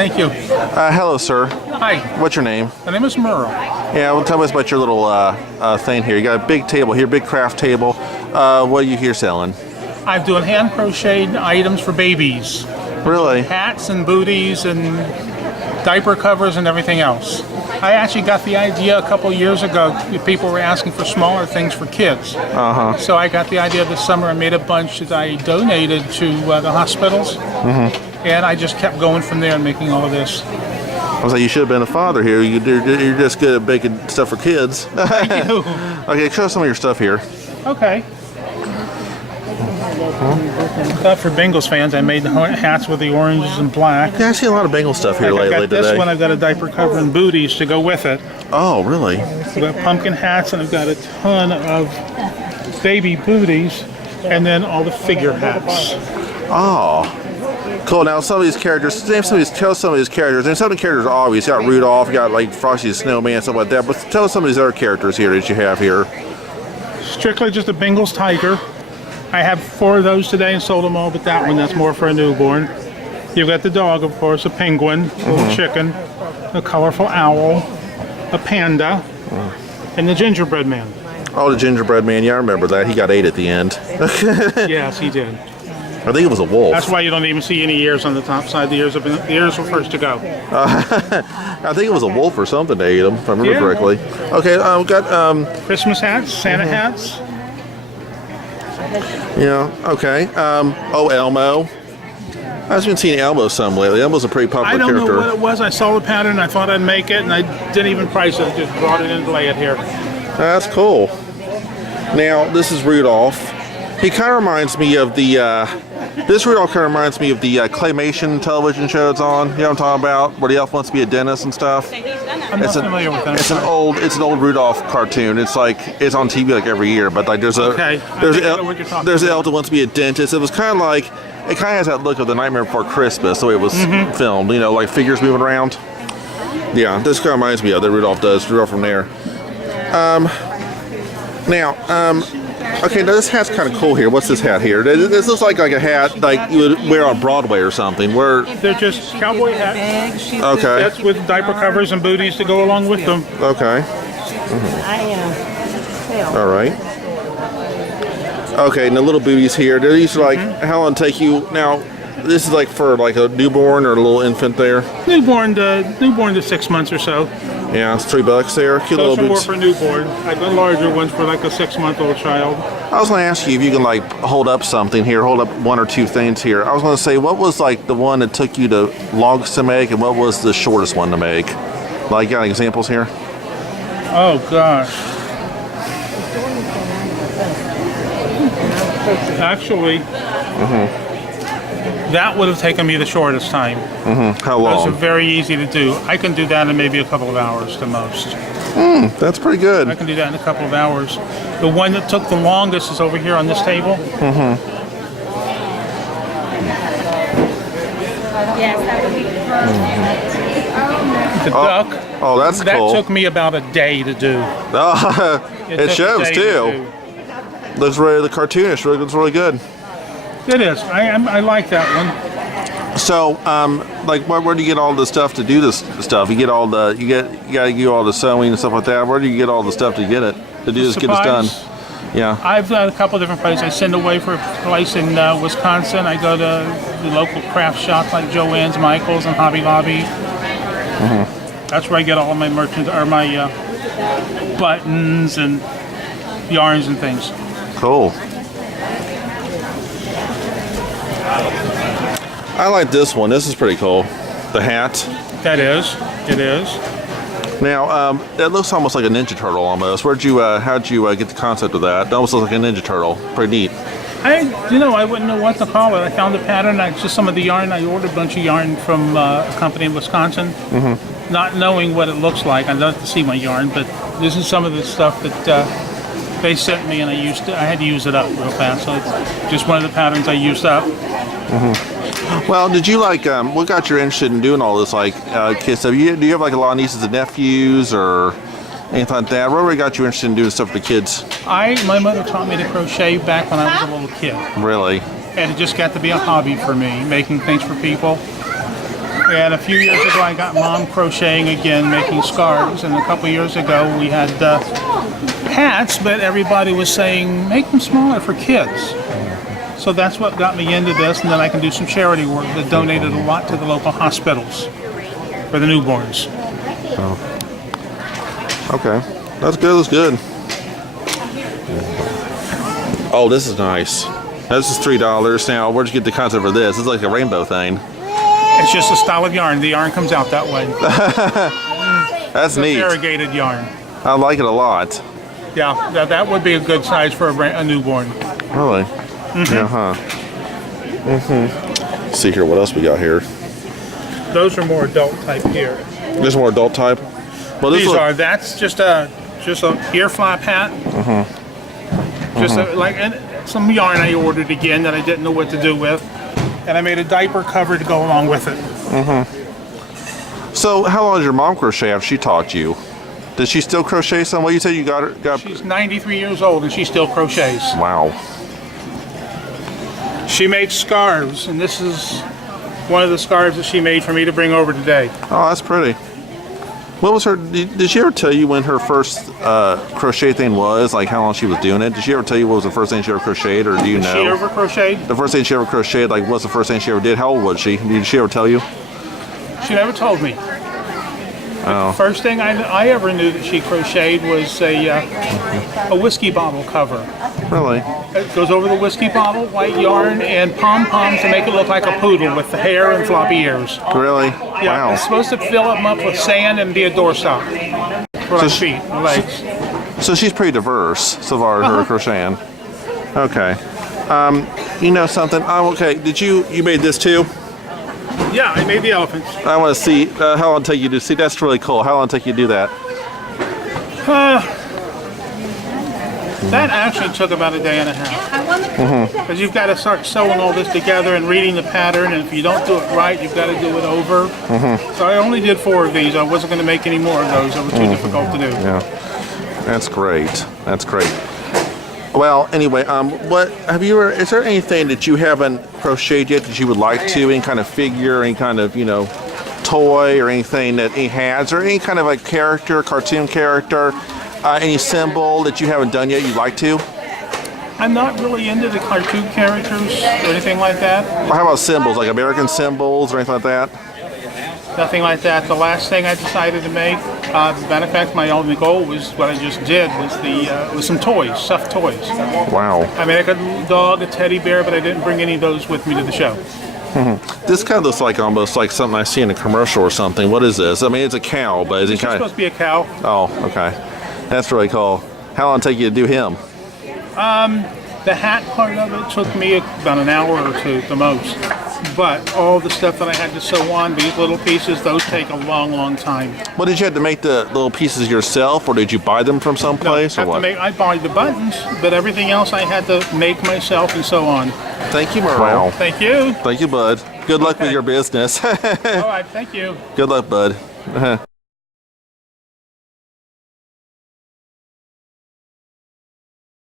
Thank you. Hello, sir. Hi, What's your name? my name is Merle. Yeah, well, tell us about your little thing here. You got a big table here, big craft table. What are you here selling? I'm doing hand crocheted items for babies. Really? Hats and booties and diaper covers and everything else. I actually got the idea a couple years ago. People were asking for smaller things for kids. So I got the idea this summer. I made a bunch that I donated to the hospitals. And I just kept going from there and making all of this. I was like, you should have been a father here. You're just good at making stuff for kids. Thank you. Okay, show us some of your stuff here. Okay. For Bengals fans, I made the hats with the oranges and black. Yeah, I see a lot of Bengal stuff here lately I got this today. one. I've got a diaper cover and booties to go with it. Oh, really? I've got pumpkin hats, and I've got a ton of baby booties, and then all the figure hats. Oh, cool. Now, some of these characters, tell some of these characters. And some of the characters are obvious. You got Rudolph, you got like Frosty the Snowman, stuff like that. But tell us some of these other characters here that you have here. Strictly just a Bengals tiger. I have 4 of those today and sold them all, but that one, that's more for a newborn. You've got the dog, of course, a penguin, a little chicken, a colorful owl, a panda, and the gingerbread man. Oh, the gingerbread man. Yeah, I remember that. He got ate at the end. Yes, he did. I think it was a wolf. That's why you don't even see any ears on the top side. The ears were first to go. I think it was a wolf or something that ate him, if I remember correctly. Okay, we've got... Christmas hats, Santa hats. Yeah, okay. Elmo. I've been seeing Elmo some lately. Elmo's a pretty popular I don't character. know what it was. I saw the pattern. I thought I'd make it, and I didn't even price it. I just brought it in to lay it here. That's cool. Now, this is Rudolph. He kind of reminds me of the... this Rudolph kind of reminds me of the claymation television show it's on. You know what I'm talking about? Where the elf wants to be a dentist and stuff. I'm not familiar with that. It's an old Rudolph cartoon. It's like it's on TV like every year, but like there's an elf that wants to be a dentist. It was kind of like it kind of has that look of the Nightmare Before Christmas, the way it was filmed. You know, like figures moving around. Yeah, this kind of reminds me of that Rudolph does. Rudolph from there. Okay, now this hat's kind of cool here. What's this hat here? This looks like a hat like you would wear on Broadway or something. They're just cowboy hats. Okay. That's with diaper covers and booties to go along with them. Okay. All right. Okay, and the little booties here. These are like how long take you now? This is like for like a newborn or a little infant there. Newborn to 6 months or so. Yeah, it's $3 there. Cute Those little are more boots. for newborn. I've got larger ones for like a 6-month-old child. I was going to ask you if you can like hold up something here, hold up 1 or 2 things here. I was going to say, what was like the one that took you the longest to make, and what was the shortest one to make? Like, got any examples here? Oh gosh. Actually, that would have taken me the shortest time. How Those are long? very easy to do. I can do that in maybe a couple of hours the most. That's pretty good. I can do that in a couple of hours. The one that took the longest is over here on this table. The duck. Oh, that's That cool. took me about a day to do. It took a shows day to too. Looks really the cartoonish. Looks really good. do. It is. I like that one. So, like, where do you get all the stuff to do this stuff? You gotta do all the sewing and stuff like that. Where do you get all the stuff to get it to do this, get this done? Yeah. I've done a couple of different places. I send away for a place in Wisconsin. I go to the local craft shops like Joann's, Michael's, and Hobby Lobby. That's where I get all my my buttons and yarns and things. Cool. I like this one. This is pretty cool. The hat. That is. It is. Now, that looks almost like a Ninja Turtle almost. How'd you get the concept of that? That almost looks like a Ninja Turtle. Pretty neat. I wouldn't know what to call it. I found the pattern. Just some of the yarn. I ordered a bunch of yarn from a company in Wisconsin, not knowing what it looks like. I'd love to see my yarn, but this is some of the stuff that they sent me, and I had to use it up real fast. So it's just one of the patterns I used up. Well, did you like, what got you interested in doing all this, like, kid stuff? Do you have, like, a lot of nieces and nephews or anything like that? What really got you interested in doing stuff for the kids? My mother taught me to crochet back when I was a little kid. Really? And it just got to be a hobby for me, making things for people. And a few years ago, I got Mom crocheting again, making scarves. And a couple years ago, we had hats, but everybody was saying, make them smaller for kids. So that's what got me into this, and then I can do some charity work that donated a lot to the local hospitals for the newborns. Oh. Okay, that's good, that's good. Oh, this is nice. This is $3. Now, where'd you get the concept for this? It's like a rainbow thing. It's just a style of yarn. The yarn comes out that way. That's neat. Variegated yarn. I like it a lot. Yeah, that would be a good size for a newborn. Really? Mm-hmm. Yeah, huh? Let's see here, what else we got here? Those are more adult type here. This more adult type? Well, That's just a ear flap hat. Just some yarn I ordered again that I didn't know what to do with. And I made a diaper cover to go along with it. So, how long does your mom crochet after she taught you? Does she still crochet some? Well, you said you got her. She's 93 years old and she still crochets. Wow. She made scarves, and this is one of the scarves that she made for me to bring over today. Oh, that's pretty. What was her? Did she ever tell you when her first crochet thing was? Like how long she was doing it? Did she ever tell you what was the first thing she ever crocheted, or do you know? She ever crocheted? The first thing she ever crocheted, like what's the first thing she ever did? How old was she? Did she ever tell you? She never told me. Oh. The first thing I ever knew that she crocheted was a whiskey bottle cover. Really? It goes over the whiskey bottle, white yarn, and pom-poms to make it look like a poodle with the hair and floppy ears. Really? Yeah, Wow. it's supposed to fill them up with sand and be a doorstop for her feet and legs. So she's pretty diverse so far her crocheting. Okay. You know something? Okay. Did you made this too? Yeah, I made the elephants. I want to see how long it take you to see. That's really cool. How long it take you to do that? That actually took about a day and a half. Because you've got to start sewing all this together and reading the pattern, and if you don't do it right, you've got to do it over. So I only did 4 of these. I wasn't going to make any more of those. They were too difficult to do. Yeah, that's great. That's great. Well, anyway, what have you ever? Is there anything that you haven't crocheted yet that you would like to? Any kind of figure, any kind of toy, or anything that he has, or any kind of like character, cartoon character? Any symbol that you haven't done yet you'd like to? I'm not really into the cartoon characters or anything like that. Or how about symbols, like American symbols or anything like that? Nothing like that. The last thing I decided to make, matter of fact, my only goal was what I just did was some toys, stuffed toys. Wow. I made a dog, a teddy bear, but I didn't bring any of those with me to the show. This kind of looks like almost like something I see in a commercial or something. What is this? I mean, it's a cow, but is it kind of supposed to be a cow? Oh, okay. That's really cool. How long did it take you to do him? The hat part of it took me about an hour or two, the most. But all the stuff that I had to sew on, these little pieces, those take a long, long time. Well, did you have to make the little pieces yourself, or did you buy them from someplace, or what? I bought the buttons, but everything else I had to make myself and so on. Thank you, Merle. Wow. Thank you. Thank you, bud. Good luck with your business. All right, thank you. Good luck, bud.